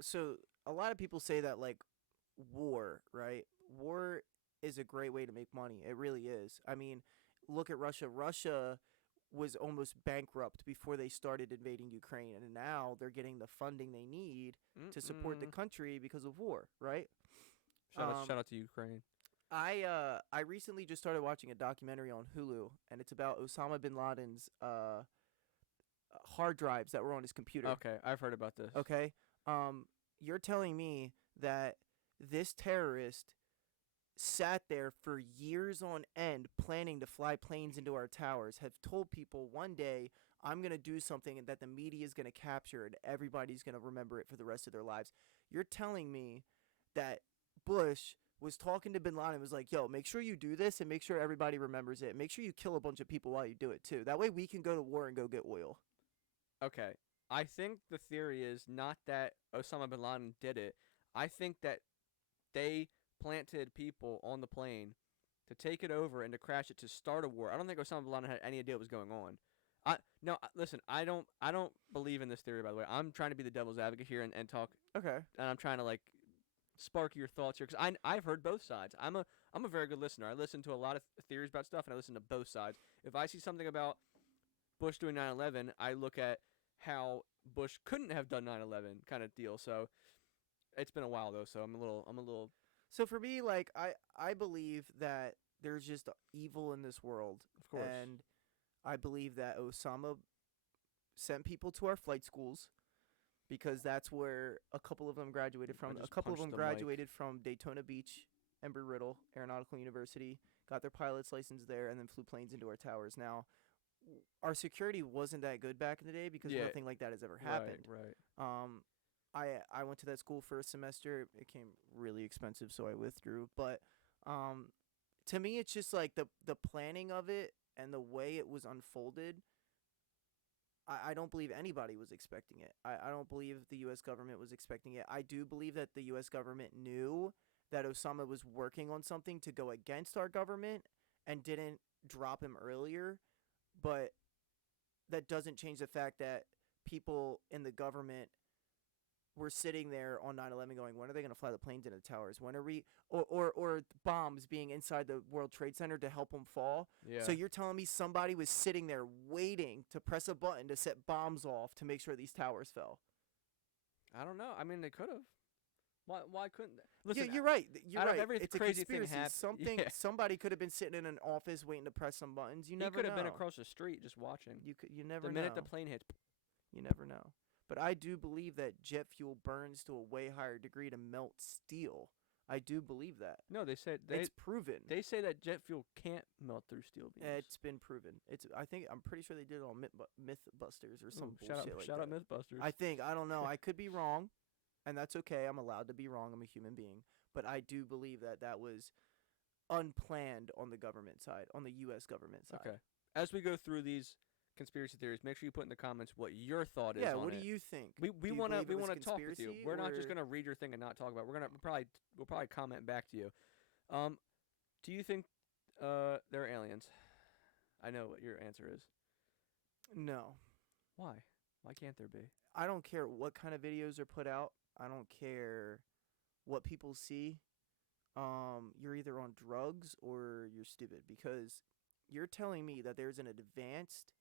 so a lot of people say that like war, right? War is a great way to make money. It really is. I mean, look at Russia. Russia was almost bankrupt before they started invading Ukraine, and now they're getting the funding they need to support the country because of war, right? Shout out to Ukraine. I recently just started watching a documentary on Hulu, and it's about Osama bin Laden's hard drives that were on his computer. Okay, I've heard about this. Okay. You're telling me that this terrorist sat there for years on end planning to fly planes into our towers, have told people one day, I'm going to do something that the media is going to capture and everybody's going to remember it for the rest of their lives. You're telling me that Bush was talking to bin Laden and was like, yo, make sure you do this and make sure everybody remembers it. Make sure you kill a bunch of people while you do it too. That way we can go to war and go get oil. Okay. I think the theory is not that Osama bin Laden did it. I think that they planted people on the plane to take it over and to crash it to start a war. I don't think Osama bin Laden had any idea what was going on. Listen, I don't believe in this theory, by the way. I'm trying to be the devil's advocate here and talk, Okay. and I'm trying to like spark your thoughts here because I've heard both sides. I'm a very good listener. I listen to a lot of theories about stuff, and I listen to both sides. If I see something about Bush doing 9/11, I look at how Bush couldn't have done 9/11 kind of deal. So it's been a while though, so I'm a little. So for me, like I believe that there's just evil in this world. Of course. And I believe that Osama sent people to our flight schools because that's where a couple of them graduated from. A just couple of them punched the mic. graduated from Daytona Beach, Embry-Riddle Aeronautical University, got their pilot's license there, and then flew planes into our towers. Now, our security wasn't that good back in the day because Yeah. nothing like that has ever happened. Right. I went to that school for a semester. It became really expensive, so I withdrew. But to me, it's just like the planning of it and the way it was unfolded. I don't believe anybody was expecting it. I don't believe the U.S. government was expecting it. I do believe that the U.S. government knew that Osama was working on something to go against our government and didn't drop him earlier. But that doesn't change the fact that people in the government we're sitting there on 9/11 going, when are they going to fly the planes into the towers? When are we or bombs being inside the World Trade Center to help them fall? Yeah. So you're telling me somebody was sitting there waiting to press a button to set bombs off to make sure these towers fell? I don't know. I mean, they could have. Why couldn't they? Listen, Yeah, you're right. You're out of right. every It's a crazy thing conspiracy. yeah. Somebody could have been sitting in an office waiting to press some buttons. You He never could know. have been across the street just watching. You never The know. minute the plane hits. You never know. But I do believe that jet fuel burns to a way higher degree to melt steel. I do believe that. No, they said It's proven. They say that jet fuel can't melt through steel beams. It's been proven. I'm pretty sure they did it on Mythbusters or some Ooh, bullshit like shout that. out Mythbusters. I don't know. I could be wrong, and that's okay. I'm allowed to be wrong. I'm a human being. But I do believe that was unplanned on the government side, on the U.S. government side. Okay. As we go through these conspiracy theories, make sure you put in the comments what your thought is. Yeah, on what it. do you think? We want to talk with you. We're not just gonna read your thing and not talk about it. We'll probably comment back to you. Do you think they're aliens? I know what your answer is. No. Why? Why can't there be? I don't care what kind of videos are put out. I don't care what people see. You're either on drugs or you're stupid, because you're telling me that there's an advanced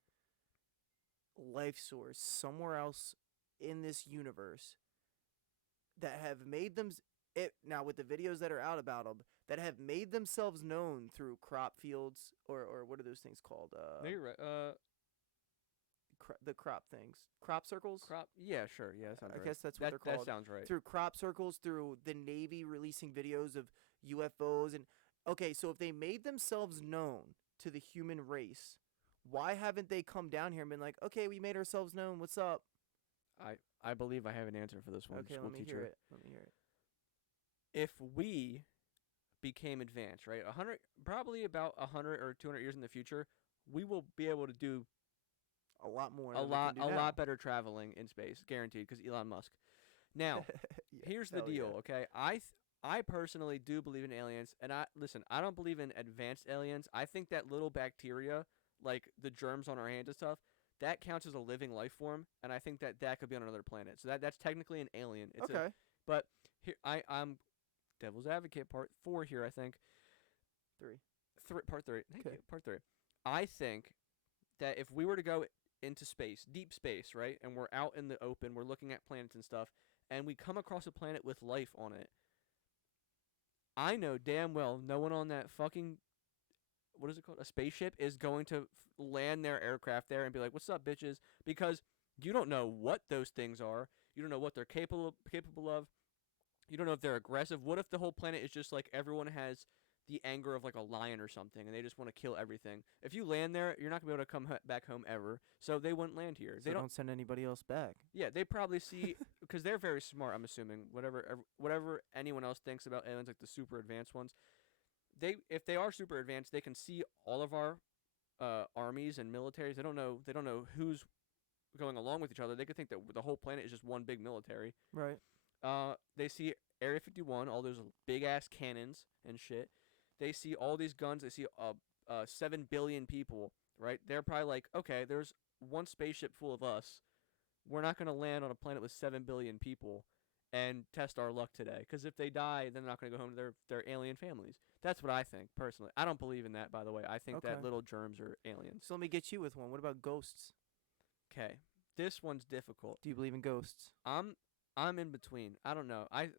life source somewhere else in this universe that have made them now with the videos that are out about them, that have made themselves known through crop fields or what are those things called? No, you're right. The crop things, crop circles. Yeah, sure. Yeah, that sounds right. I guess that's what they're called. That sounds right. Through crop circles, through the Navy releasing videos of UFOs, and okay, so if they made themselves known to the human race, why haven't they come down here and been like, okay, we made ourselves known, what's up? I believe I have an answer for this one. Okay, school let me teacher. hear it. Let me hear it. If we became advanced, right, probably about 100 or 200 years in the future, we will be able to do A lot more. a than we lot can do now. lot better traveling in space, guaranteed, because Elon Musk. Now, Yeah, here's the hell deal, yeah. okay? I personally do believe in aliens, and I don't believe in advanced aliens. I think that little bacteria, like the germs on our hands and stuff, that counts as a living life form, and I think that could be on another planet. So that's technically an alien. It's Okay. but here I'm devil's advocate part 4 here, I think. Part 3. Thank Okay. you. Part 3. I think that if we were to go into space, deep space, right, and we're out in the open, we're looking at planets and stuff, and we come across a planet with life on it, I know damn well no one on that fucking, what is it called, a spaceship, is going to land their aircraft there and be like, what's up, bitches? Because you don't know what those things are. You don't know what they're capable of. You don't know if they're aggressive. What if the whole planet is just like everyone has the anger of like a lion or something, and they just want to kill everything? If you land there, you're not gonna be able to come back home ever. So they wouldn't land here. So They don't send anybody else back. Yeah, they probably see, because they're very smart. I'm assuming whatever anyone else thinks about aliens, like the super advanced ones, if they are super advanced, they can see all of our armies and militaries. They don't know who's going along with each other. They could think that the whole planet is just one big military. Right. They see Area 51, all those big ass cannons and shit. They see all these guns. They see 7 billion people, right? They're probably like, okay, there's one spaceship full of us. We're not gonna land on a planet with 7 billion people and test our luck today. Because if they die, then they're not gonna go home to their alien families. That's what I think personally. I don't believe in that, by the way. I think that Okay. little germs are aliens. So let me get you with one. What about ghosts? Okay, this one's difficult. Do you believe in ghosts? I'm in between. I don't know. I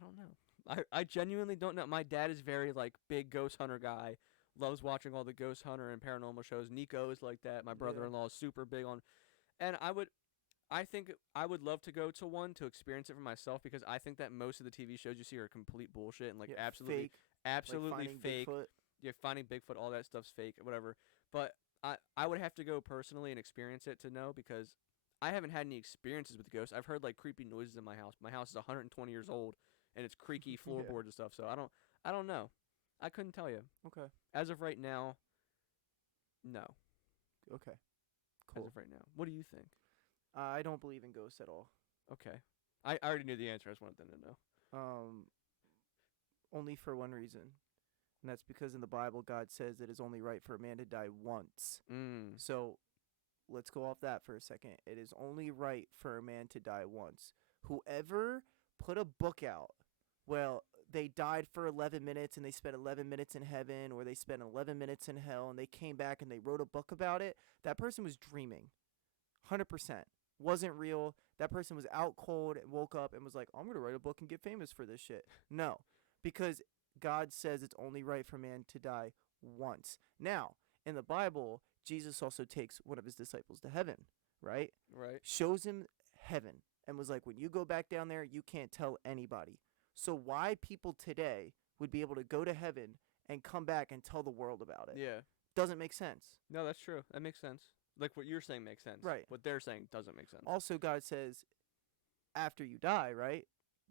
don't know. I genuinely don't know. My dad is very like big ghost hunter guy. Loves watching all the ghost hunter and paranormal shows. Nico is like that. My brother-in-law is super big on, and I think I would love to go to one to experience it for myself, because I think that most of the TV shows you see are complete bullshit and like Yeah, absolutely fake. absolutely like finding fake. Bigfoot. Yeah, finding Bigfoot, all that stuff's fake, whatever. But I would have to go personally and experience it to know, because I haven't had any experiences with ghosts. I've heard like creepy noises in my house. My house is 120 years old, and it's creaky floorboards and stuff. So I don't know. I couldn't tell you. Okay. As of right now, no. Okay. As Cool. of right now. What do you think? I don't believe in ghosts at all. Okay. I already knew the answer. I just wanted them to know. Only for one reason. And that's because in the Bible, God says it is only right for a man to die once. Mm. So let's go off that for a second. It is only right for a man to die once. Whoever put a book out, well, they died for 11 minutes and they spent 11 minutes in heaven, or they spent 11 minutes in hell and they came back and they wrote a book about it, that person was dreaming. 100%. Wasn't real. That person was out cold and woke up and was like, I'm going to write a book and get famous for this shit. No, because God says it's only right for man to die once. Now, in the Bible, Jesus also takes one of his disciples to heaven, right? Right. Shows him heaven and was like, when you go back down there, you can't tell anybody. So why people today would be able to go to heaven and come back and tell the world about it? Yeah. Doesn't make sense. No, that's true. That makes sense. Like what you're saying makes sense. Right. What they're saying doesn't make sense. Also, God says after you die, right,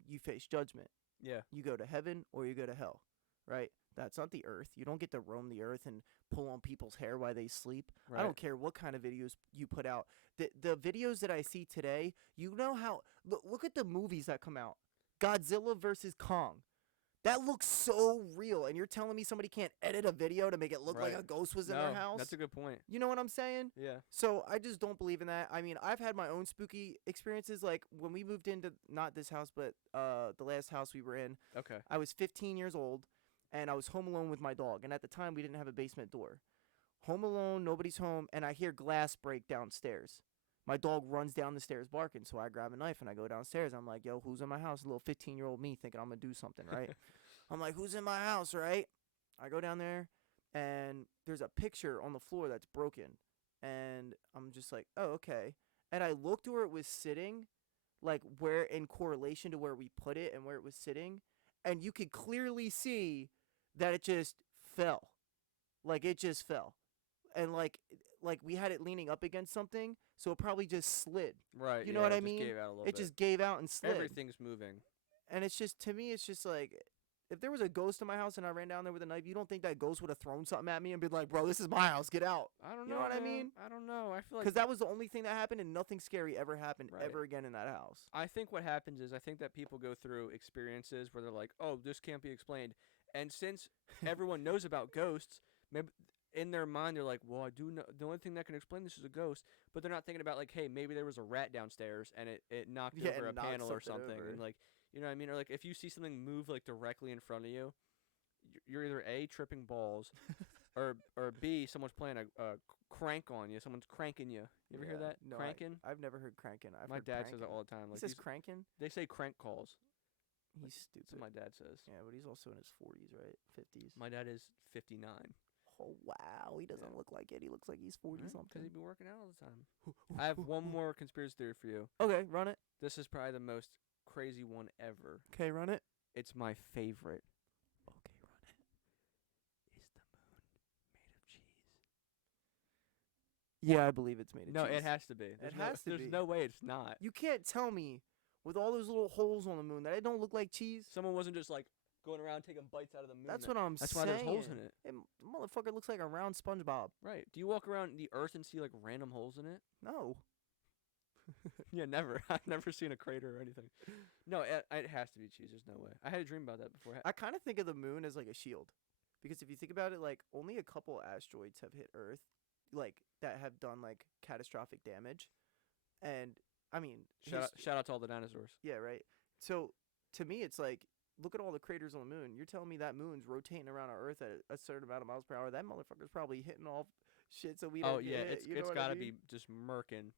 you face judgment. Yeah. You go to heaven or you go to hell, right? That's not the earth. You don't get to roam the earth and pull on people's hair while they sleep. Right. I don't care what kind of videos you put out. The videos that I see today, you know how look at the movies that come out. Godzilla versus Kong. That looks so real, and you're telling me somebody can't edit a video to make it look like a ghost was in their house? That's a good point. You know what I'm saying? Yeah. So I just don't believe in that. I mean, I've had my own spooky experiences. Like when we moved into not this house, but the last house we were in. Okay. I was 15 years old, and I was home alone with my dog. And at the time, we didn't have a basement door. Home alone, nobody's home, and I hear glass break downstairs. My dog runs down the stairs barking, so I grab a knife and I go downstairs. I'm like, yo, who's in my house? A little 15-year-old me thinking I'm going to do something, right? I'm like, who's in my house, right? I go down there, and there's a picture on the floor that's broken. And I'm just like, oh, okay. And I looked where it was sitting, like where in correlation to where we put it and where it was sitting. And you could clearly see that it just fell. Like, it just fell. And, like we had it leaning up against something, so it probably just slid. Right. You know what I it mean? Just gave out a little it bit. just gave out and slid. Everything's moving. And it's just, to me, it's just like, if there was a ghost in my house and I ran down there with a knife, you don't think that ghost would have thrown something at me and been like, bro, this is my house, get out? I don't know. You know what I mean? I don't know. I feel like Because that was the only thing that happened, and nothing scary ever happened Right. ever again in that house. I think what happens is I think that people go through experiences where they're like, oh, this can't be explained. And since everyone knows about ghosts, maybe in their mind they're like, well, I do know the only thing that can explain this is a ghost. But they're not thinking about like, hey, maybe there was a rat downstairs and it knocked over a it knocked panel or something something. over. And like, you know what I mean? Or like if you see something move like directly in front of you, you're either A, tripping balls, or B, someone's playing a crank on you. Someone's cranking you. You ever hear that? No, Cranking? I've never heard cranking. My dad says it all the time. He Like says cranking? they say crank calls. He's That's stupid. what my dad says. Yeah, but he's also in his 40s, right? 50s. My dad is 59. Oh, wow. He doesn't look like it. He looks like he's 40 Because something. he'd be working out all the time. I have one more conspiracy theory for you. Okay, run it. This is probably the most crazy one ever. Okay, run it. It's my favorite. Okay, run it. Is the moon made of cheese? Yeah, I believe it's made of No, cheese. it has to be. There's no way it's not. You can't tell me with all those little holes on the moon that it don't look like cheese. Someone wasn't just like going around taking bites out of the moon. That's what I'm That's saying. why there's holes in it. Motherfucker looks like a round SpongeBob. Right. Do you walk around the earth and see like random holes in it? No. Yeah, never. I've never seen a crater or anything. No, it has to be cheese. There's no way. I had a dream about that before. I kind of think of the moon as like a shield. Because if you think about it, like only a couple asteroids have hit Earth, like that have done like catastrophic damage. And I mean, Shout out to all the dinosaurs. Yeah, right. So to me, it's like, look at all the craters on the moon. You're telling me that moon's rotating around our Earth at a certain amount of miles per hour. That motherfucker's probably hitting off shit so we don't get hit. It's gotta be just murking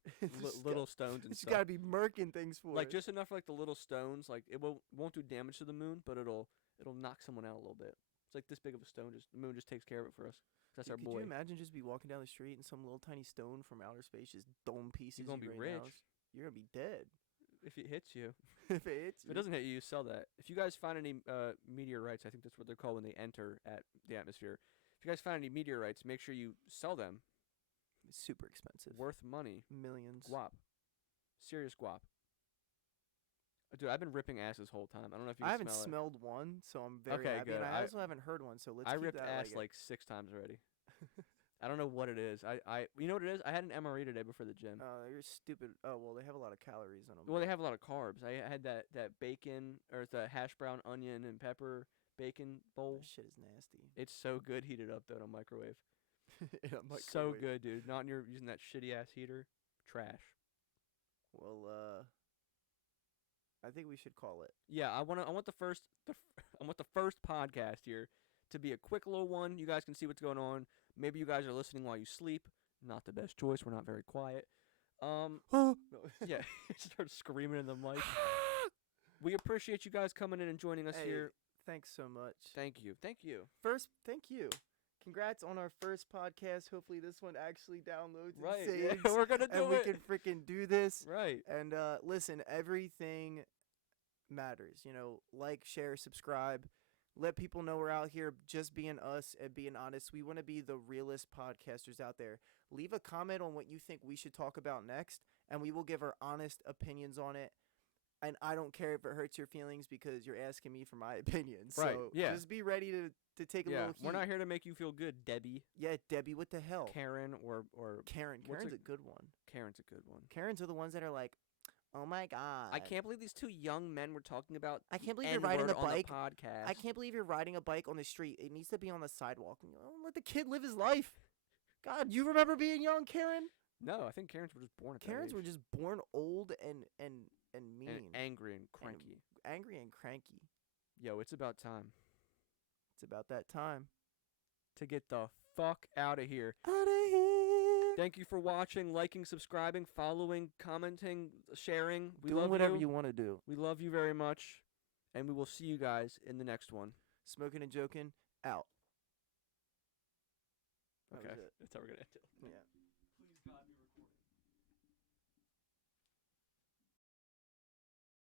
little stones and It's stuff. gotta be murking things for Like it. just enough for like the little stones. Like it won't do damage to the moon, but it'll knock someone out a little bit. It's like this big of a stone. Just the moon just takes care of it for us. That's our Could boy. you imagine just be walking down the street and some little tiny stone from outer space just dome pieces? You're gonna you be right now? rich You're gonna be dead if it hits you. if it hits If it doesn't hit you, you sell that. If you guys find any meteorites, I think that's what they're called when they enter at the atmosphere. If you guys find any meteorites, make sure you sell them. It's super expensive. Worth money. Millions. Guap. Serious guap. Dude, I've been ripping ass this whole time. I don't know if you I can haven't smell smelled one, so I'm very Okay, happy. good. And I I- also haven't heard one, so let's I keep ripped that ass it. like 6 times already. I don't know what it is. I you know what it is? I had an MRE today before the gym. You're stupid. Oh, well, they have a lot of calories in them. Well, they have a lot of carbs. I had that bacon or the hash brown onion and pepper bacon bowl. That shit is nasty. It's so good heated up though in a microwave. in a So microwave. good, dude. Not in your using that shitty ass heater. Trash. Well, I think we should call it. Yeah, I want the first I want the first podcast here to be a quick little one. You guys can see what's going on. Maybe you guys are listening while you sleep. Not the best choice. We're not very quiet. No, yeah, start screaming in the mic. We appreciate you guys coming in and joining us Hey, here. thanks so much. Thank you. Thank you. Thank you. Congrats on our first podcast. Hopefully this one actually downloads and Right. saves. Yeah, we're gonna do and we it. can freaking do this. Right. And listen, everything matters. Like, share, subscribe. Let people know we're out here just being us and being honest. We want to be the realest podcasters out there. Leave a comment on what you think we should talk about next, and we will give our honest opinions on it. And I don't care if it hurts your feelings because you're asking me for my opinion. Right, So yeah. just be ready to take a Yeah. little heat. We're not here to make you feel good, Debbie, Yeah, Debbie, what the hell? Karen, or Karen. what's Karen's a- a good one. Karen's a good one. Karens are the ones that are like, oh my God. I can't believe these two young men were talking about I can't believe you're riding a N-word on bike. the podcast. I can't believe you're riding a bike on the street. It needs to be on the sidewalk. Let the kid live his life. God, you remember being young, Karen? No, I think Karens were just born at that Karens age. were just born old and mean. and angry and cranky. Angry and cranky. Yo, it's about time It's about that time. to get the fuck out of here. Out of here. Thank you for watching, liking, subscribing, following, commenting, sharing. We Doing love whatever you. you want to do. We love you very much, and we will see you guys in the next one. Smoking and joking, out. That Okay, was it. that's how we're gonna end it. Yeah. Please, God.